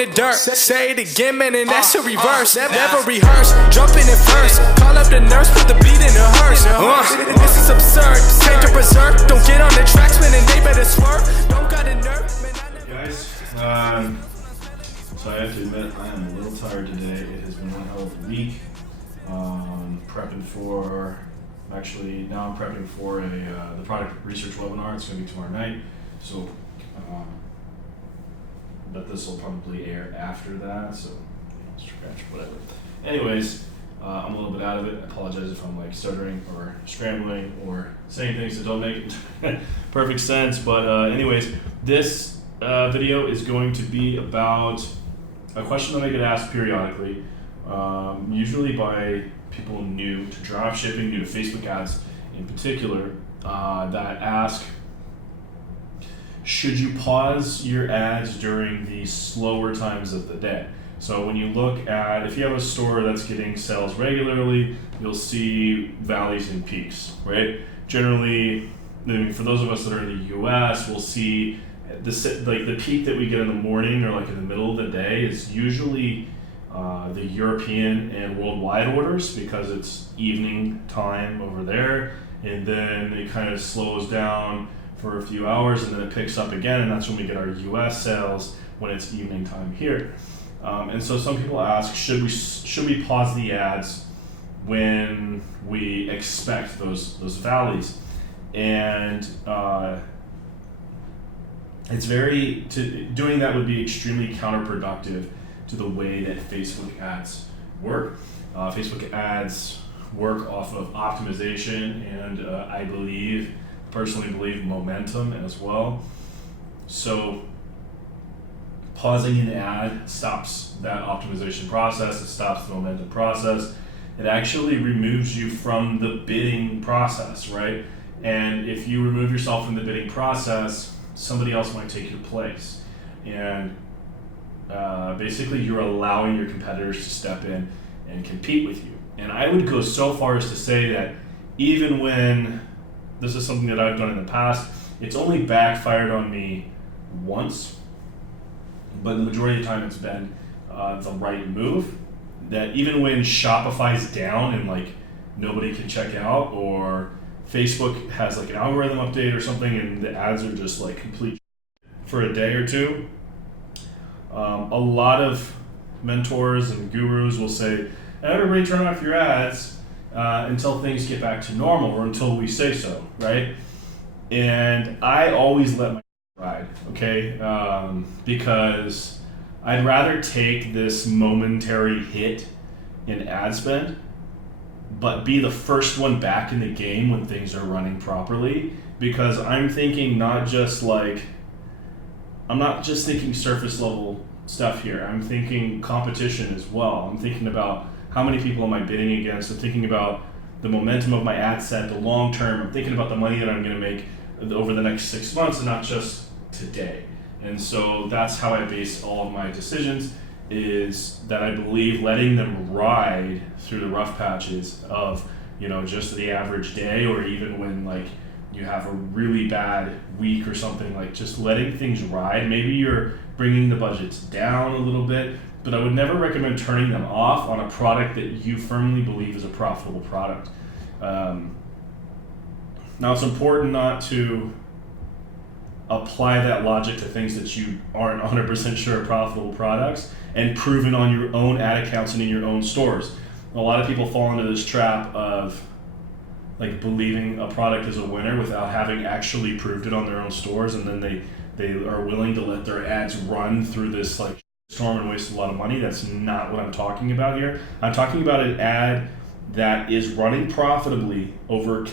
in the dirt. Say it again, man, and that's a reverse. Never rehearse, jumping in first. Call up the nurse, put the beat in the hearse. This is absurd, change to berserk. Don't get on the tracks, man, and they better swerve. Don't got a nerve, man. Guys, so I have to admit, I am a little tired today. It has been one hell of a week. Prepping for, now I'm prepping for the product research webinar. It's going to be tomorrow night. So, but this will probably air after that. So, scratch, whatever. Anyways, I'm a little bit out of it. I apologize if I'm like stuttering or scrambling or saying things that don't make perfect sense. But anyways, this video is going to be about a question that I get asked periodically, usually by people new to dropshipping, new to Facebook ads in particular, that ask, should you pause your ads during the slower times of the day? So when you look at, if you have a store that's getting sales regularly, you'll see valleys and peaks, right? Generally, I mean, for those of us that are in the US, we'll see the peak that we get in the morning or like in the middle of the day is usually the European and worldwide orders, because it's evening time over there, and then it kind of slows down for a few hours and then it picks up again, and that's when we get our US sales when it's evening time here. And so some people ask, should we pause the ads when we expect those valleys? And doing that would be extremely counterproductive to the way that Facebook ads work. Facebook ads work off of optimization and I personally believe momentum as well. So pausing an ad stops that optimization process, it stops the momentum process. It actually removes you from the bidding process, right? And if you remove yourself from the bidding process, somebody else might take your place. And basically you're allowing your competitors to step in and compete with you. And I would go so far as to say that even when, this is something that I've done in the past, it's only backfired on me once, but the majority of the time it's been the right move. That even when Shopify's down and like nobody can check out, or Facebook has like an algorithm update or something and the ads are just like complete for a day or two, a lot of mentors and gurus will say, everybody turn off your ads until things get back to normal, or until we say so, right? And I always let my ride, okay? Because I'd rather take this momentary hit in ad spend, but be the first one back in the game when things are running properly. Because I'm thinking I'm not just thinking surface level stuff here. I'm thinking competition as well. I'm thinking about how many people am I bidding against. I'm thinking about the momentum of my ad set, the long term. I'm thinking about the money that I'm going to make over the next 6 months and not just today. And so that's how I base all of my decisions, is that I believe letting them ride through the rough patches of, just the average day, or even when like you have a really bad week or something, like just letting things ride. Maybe you're bringing the budgets down a little bit, but I would never recommend turning them off on a product that you firmly believe is a profitable product. Now it's important not to apply that logic to things that you aren't 100% sure are profitable products and proven on your own ad accounts and in your own stores. A lot of people fall into this trap of like believing a product is a winner without having actually proved it on their own stores, and then they are willing to let their ads run through this like storm and waste a lot of money. That's not what I'm talking about here. I'm talking about an ad that is running profitably over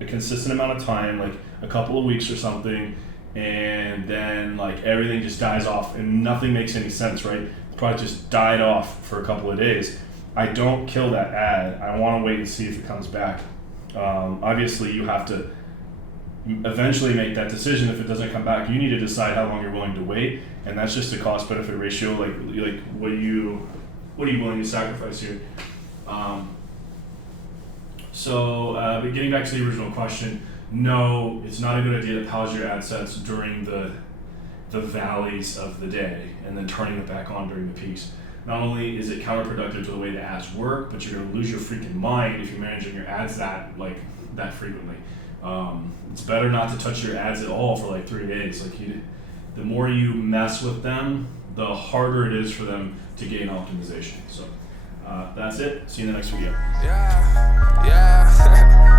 a consistent amount of time, like a couple of weeks or something, and then like everything just dies off and nothing makes any sense, right? The product just died off for a couple of days. I don't kill that ad. I want to wait and see if it comes back. Obviously, you have to eventually make that decision. If it doesn't come back, you need to decide how long you're willing to wait, and that's just a cost-benefit ratio. Like what are you willing to sacrifice here? But getting back to the original question, no, it's not a good idea to pause your ad sets during the the valleys of the day and then turning it back on during the peaks. Not only is it counterproductive to the way the ads work, but you're going to lose your freaking mind if you're managing your ads that frequently. It's better not to touch your ads at all for like 3 days. The more you mess with them, the harder it is for them to gain optimization. So that's it. See you in the next video. Yeah.